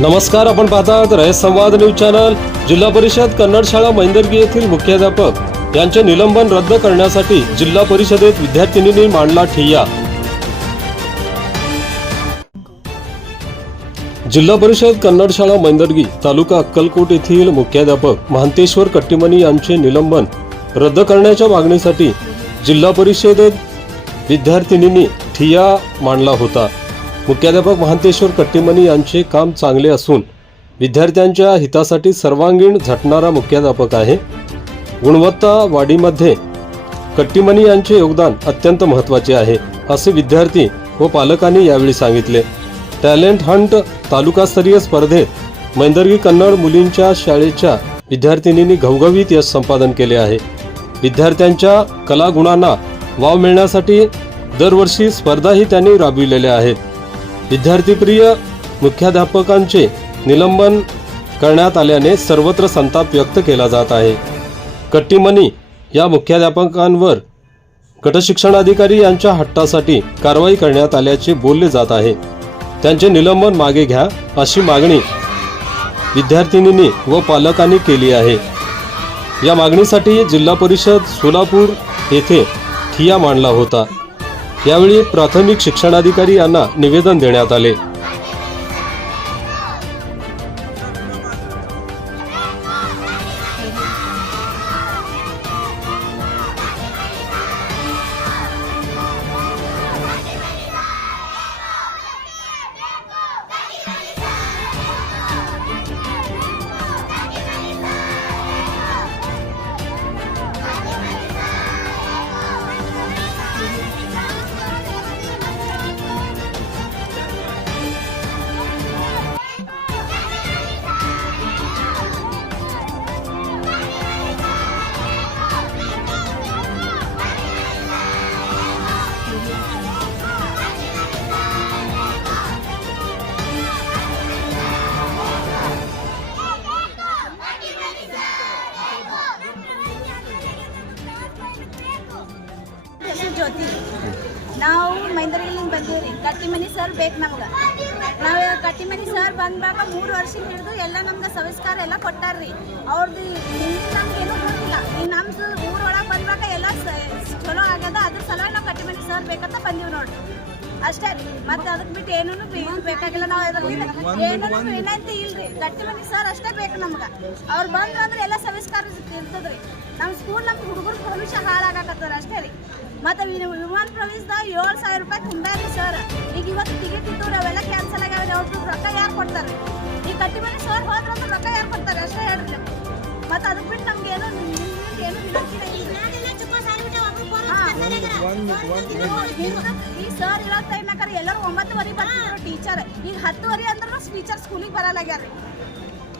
नमस्कार, आपण पाहता आहात रयत संवाद न्यूज चॅनल। जिल्हा परिषद कन्नड शाळा मैंदर्गी येथील मुख्याध्यापक यांचे निलंबन रद्द करण्यासाठी जिल्हा परिषदेत विद्यार्थिनींनी मांडला ठिय्या। जिल्हा परिषद कन्नड शाळा मैंदर्गी तालुका अक्कलकोट येथील मुख्याध्यापक महांतेश्वर कट्टीमनी यांचे निलंबन रद्द करण्याच्या मागणीसाठी जिल्हा परिषदेत विद्यार्थिनींनी ठिय्या मांडला होता। मुख्याध्यापक महांतेश्वर कट्टीमनी यांचे काम चांगले असून विद्यार्थ्यांच्या हितासाठी सर्वांगीण झटणारा मुख्याध्यापक आहे। गुणवत्ता वाढीमध्ये कट्टीमनी यांचे योगदान अत्यंत महत्त्वाचे आहे, असे विद्यार्थी व पालकांनी यावेळी सांगितले। टॅलेंट हंट तालुकास्तरीय स्पर्धेत मैंदर्गी कन्नड मुलींच्या शाळेच्या विद्यार्थिनींनी घवघवीत यश संपादन केले आहे। विद्यार्थ्यांच्या कलागुणांना वाव मिळण्यासाठी दरवर्षी स्पर्धाही त्यांनी राबविलेल्या आहेत। विद्यार्थीप्रिय मुख्याध्यापकांचे निलंबन करण्यात आल्याने सर्वत्र संताप व्यक्त केला जात आहे। कट्टीमनी या मुख्याध्यापकांवर गटशिक्षणाधिकारी यांच्या हट्टासाठी कारवाई करण्यात आल्याचे बोलले जात आहे। त्यांचे निलंबन मागे घ्या अशी मागणी विद्यार्थिनींनी व पालकांनी केली आहे। या मागणीसाठी जिल्हा परिषद सोलापूर येथे ठिय्या मांडला होता। यावेळी प्राथमिक शिक्षणाधिकारी यांना निवेदन देण्यात आले। ಜ್ಯೋತಿ ನಾವು ಮೈಂದರ್ಗಿಲಿಂದ ಬಂದೀವಿ। ಕಟ್ಟಿಮನಿ ಸರ್ ಬೇಕು ನಮ್ಗೆ। ನಾವು ಕಟ್ಟಿಮನಿ ಸರ್ ಬಂದಾಗ 3 ವರ್ಷ ಹಿಡಿದು ಎಲ್ಲ ನಮ್ಗೆ ಸಂಸ್ಕಾರ ಎಲ್ಲ ಕೊಟ್ಟಾರ್ರಿ। ಅವ್ರದ್ದು ನಮ್ಗೇನು ಗೊತ್ತಿಲ್ಲ, ಈ ನಮ್ಮ ಊರೊಳಗೆ ಬಂದಾಗ ಎಲ್ಲ ಚಲೋ ಆಗ್ಯದ, ಅದ್ರ ಸಲುವಾಗಿ ನಾವು ಕಟ್ಟಿಮನಿ ಸರ್ ಬೇಕಂತ ಬಂದೀವಿ ನೋಡ್ರಿ, ಅಷ್ಟೇ ರೀ। ಮತ್ತೆ ಅದಕ್ಕೆ ಬಿಟ್ಟು ಏನೂ ಬೇಕಾಗಿಲ್ಲ, ನಾವು ಏನೂ ವಿನಂತಿ ಇಲ್ರಿ। ಕಟ್ಟಿಮನಿ ಸರ್ ಅಷ್ಟೇ ಬೇಕು ನಮ್ಗೆ। ಅವ್ರು ಬಂದ್ರು ಅಂದ್ರೆ ಎಲ್ಲ ಸಂಸ್ಕಾರ ಇರ್ತದ್ರಿ। ನಮ್ಮ ಸ್ಕೂಲ್ ನಮ್ಮ ಹುಡುಗರ ಭವಿಷ್ಯ ಹಾಳಾಗಕತ್ತದ ಅಷ್ಟೇ ರೀ। ಮತ್ತು ವಿಮಾನ ಪ್ರವೇಶದಾಗ 7,000 ರೂಪಾಯಿ ತುಂಬ್ಯಾರಿ ಸರ್। ಈಗ ಇವತ್ತು ಟಿಕೆಟ್ ಇದ್ದವ್ರು ಅವೆಲ್ಲ ಕ್ಯಾನ್ಸಲ್ ಆಗ್ಯಾವ, ಅವ್ರು ರೊಕ್ಕ ಯಾರು ಕೊಡ್ತಾರೆ? ಈ ಕಟ್ಟಿಮನಿ ಸರ್ ಹೋದ್ರೆ ಅಂದ್ರೆ ರೊಕ್ಕ ಯಾರು ಕೊಡ್ತಾರೆ ಅಷ್ಟೇ ಹೇಳ್ರಿ ನಮ್ಗೆ। ಮತ್ತು ಅದಕ್ಕೆ ಬಿಟ್ಟು ನಮ್ಗೆ ಏನು ವಿನಂತಿನೇ ಇಲ್ಲ। ಈ ಸರ್ ಇರೋ ಟೈಮ್ನಾಗ ಎಲ್ಲರೂ 9:30 ಬರ್ತಿದ್ರು ಟೀಚರ್, ಈಗ 10:30 ಅಂದ್ರೆ ಟೀಚರ್ ಸ್ಕೂಲಿಗೆ ಬರಲ್ಲಾಗ್ಯಾರ।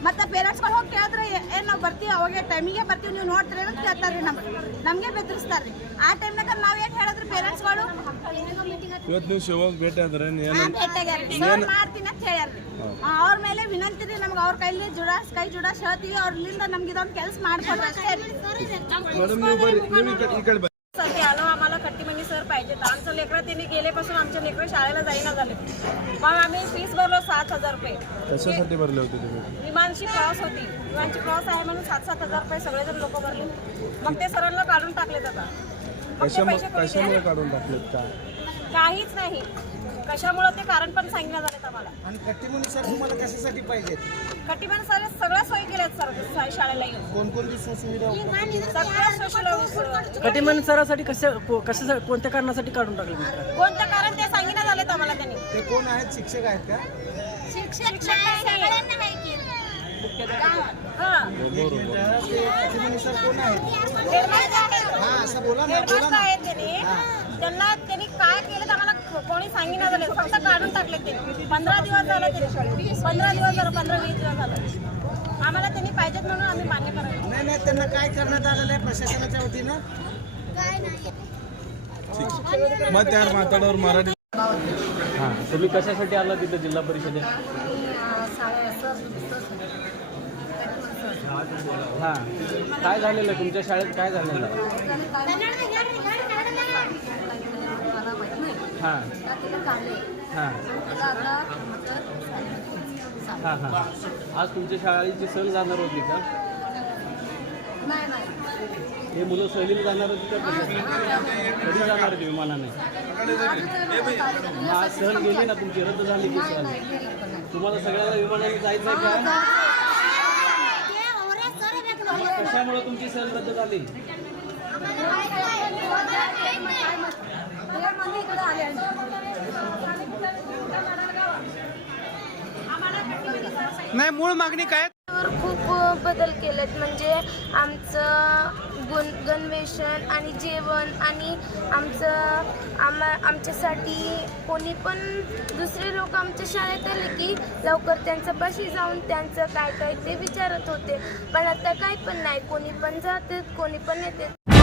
ಮತ್ತು ಪೇರೆಂಟ್ಸ್ಗಳು ಹೋಗಿ ಕೇಳಿದ್ರೆ ಏನು ನಾವು ಬರ್ತೀವಿ, ಅವಾಗ ಟೈಮಿಗೆ ಬರ್ತೀವಿ, ನೀವು ನೋಡ್ತೀರಿ ಅಂತ ಕೇಳ್ತಾರೆ ರೀ। ನಮಗೆ ಬೆದರಿಸ್ತಾರೆ ರೀ। ಆ ಟೈಮ್ನಾಗ ನಾವು ಏನು ಹೇಳಿದ್ರಿ ಪೇರೆಂಟ್ಸ್ಗಳು, ಇವತ್ತು ನೀವು ಶಿವಾಗ ಭೇಟಿ ಆದ್ರೆ ಭೇಟಿಯಾಗ್ಯಾರ ಸರ್ ಮಾಡ್ತೀನಿ ಅಂತ ಹೇಳ್ಯಾರ್ರಿ। ಅವ್ರ ಮೇಲೆ ವಿನಂತಿ ರೀ ನಮ್ಗೆ, ಅವ್ರ ಕೈ ಜುಡಾಸ್ ಹೇಳ್ತೀವಿ, ಅವ್ರಲಿಂದ ನಮ್ಗೆ ಇದೊಂದು ಕೆಲಸ ಮಾಡಿಕೊಡ್ರಿ ಅಷ್ಟೇ। सध्या आलो, आम्हाला कट्टीमनी सर पाहिजे। आमचं लेकरं त्यांनी गेल्यापासून आमच्या लेकरं शाळेला जाईना झाले। मग आम्ही फीस भरलो 7,000 रुपये। कशासाठी भरले होते तुम्ही? विमानची क्रॉस होती, विमानची क्रॉस आहे म्हणून 7,000 रुपये सगळेजण लोक भरले। मग ते सरांना काढून टाकलेत आता। कशामुळे काढून टाकलेत का? काहीच नाही, कशामुळे ते कारण पण सांगितलं झालेत आम्हाला। आणि कट्टीमनी सर तुम्हाला कशासाठी पाहिजे? कट्टीमनी सर सगळ्या सोयी केल्यात सर शाळेला येऊन। कोणकोणती सुविधा? सगळ्या सोशल कट्टीमनी सरासाठी कोणत्या कारणासाठी काढून टाकले? कोणतं कारण ते सांगितलं झालेत आम्हाला त्यांनी। ते कोण आहेत? शिक्षक आहेत का? शिक्षक कट्टीमनी सर कोण आहेत? हा असं बोला ना, बोला ना। त्यांनी काय केलं आम्हाला कोणी सांगितलं झालं, फक्त काढून टाकले ते। 15 दिवस झाले, 15 दिवस झालं, 15-20 दिवस झालं। आम्हाला त्यांनी पाहिजेत म्हणून आम्ही मान्य करायला। नाही, त्यांना काय करण्यात आलेलं आहे प्रशासनाच्या वतीनं? मग त्यावर माताडावर मराठी हां, तुम्ही कशासाठी आला तिथे जिल्हा परिषदेत? हां, काय झालेलं तुमच्या शाळेत? काय झालेलं? हां हां हां हां आज तुमच्या शाळेची सहल जाणार होती का? हे मुलं सहलीला जाणार होती का? कधी जाणार होती विमानाने? आज सहल गेली ना तुमची, रद्द झाली की सहल? तुम्हाला सगळ्याला विमानाने जायचं आहे का? कशामुळे तुमची सहल रद्द झाली? नाही, मूळ मागणी काय? खूप बदल केलेत, म्हणजे आमचं गणवेशन आणि जेवण आणि आमच्यासाठी कोणी पण दुसरे लोक आमच्या शाळेत आले की लवकर त्यांच्यापाशी जाऊन त्यांचं काय काय ते विचारत होते, पण आता काय पण नाही, कोणी पण जाते कोणी पण येते.